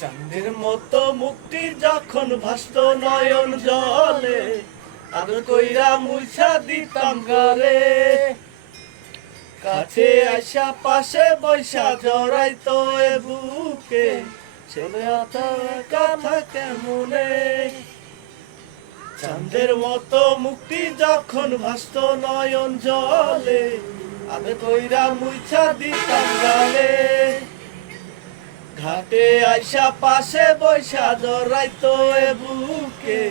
চাঁদের মতো মুক্তি যখন ভাসত নয়ন জলে, আদর কইরা মুছা দিতাম গালে। কাছে আইসা পাশে বৈশা জড়াইতো এ বুকে, ছেলে কথা কেমনে। চাঁদের মতো মুক্তি যখন ভাসত নয়ন জলে, আদর কইরা মুছা দিতাম গালে। ঘাটে আইসা পাশে বৈশা জড়াইতো এ বুকে,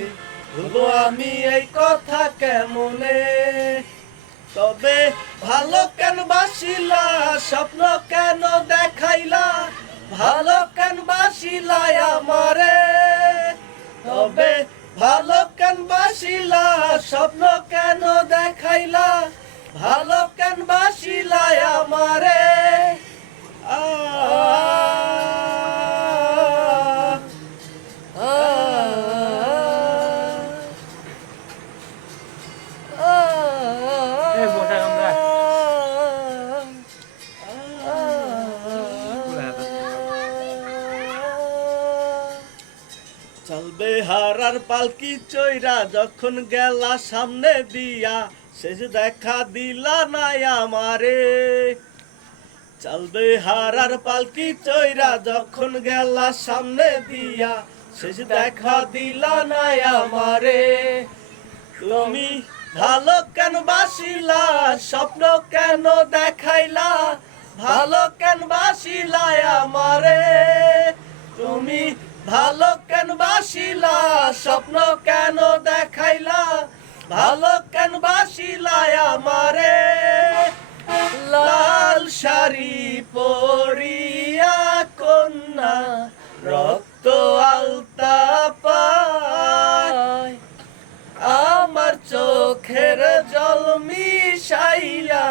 ভুলবো আমি এই কথা কেমনে। তবে ভালো কেন বাসিলা, স্বপ্ন কেন দেখাইলা, ভালো কেন বাসিলা আমারে। তবে ভালো কেন বাসিলা, স্বপ্ন কেন দেখাইলা, ভালো কেন বাসিলা আমারে। চলবে হারার পালকি চইরা যখন গেলা সামনে দিয়া, শেষ দেখা দিলা নাই আমারে। চলবে হারার পালকি চইরা যখন গেলা সামনে দিয়া, শেষ দেখা দিলা নাই আমারে। তুমি ভালো কেন বাসিলা, স্বপ্ন কেন দেখাইলা, ভালো কেন বাসিলা আমারে। তুমি ভালো কেন বাসিলা, স্বপ্ন কেন দেখাইলা, ভালো কেন বাসিলা আমারে। লাল শাড়ি পরিয়া কন্যা রক্ত আলতা পায়, আমার চোখের জল মিশাইয়া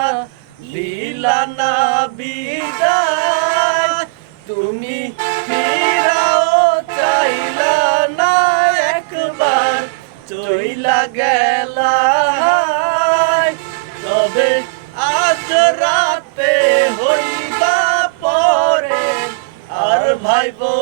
লীলা না বিদায়। তুমি ফিরাও চাইলা না একবার, চইলা গেলা। তবে আজ রাতে হইবা পরে, আর ভাইবো